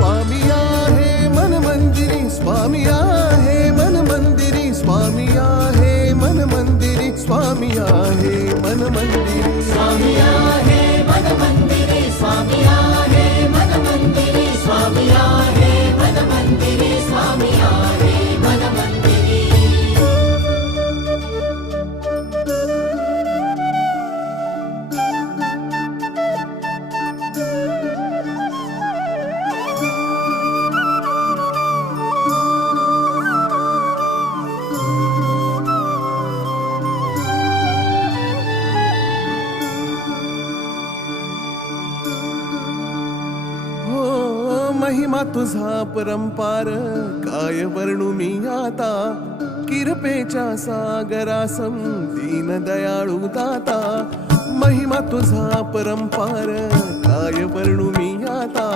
स्वामी आहे मन मंदिरी, स्वामी आहे मन मंदिरी, स्वामी आहे मन मंदिरी, स्वामी आहे मन मंदिरी, स्वामी आहे मन मंदिरी, स्वामी आहे मन मंदिरी, स्वामी आहे मन मंदिरी, स्वामी आहे मन मंदिरी. महिमा तुझा परंपार काय वर्णू मी आता, किरपेच्या सागरासम दीन दयाळू दाता. महिमा तुझा परंपार काय वर्णू मी आता,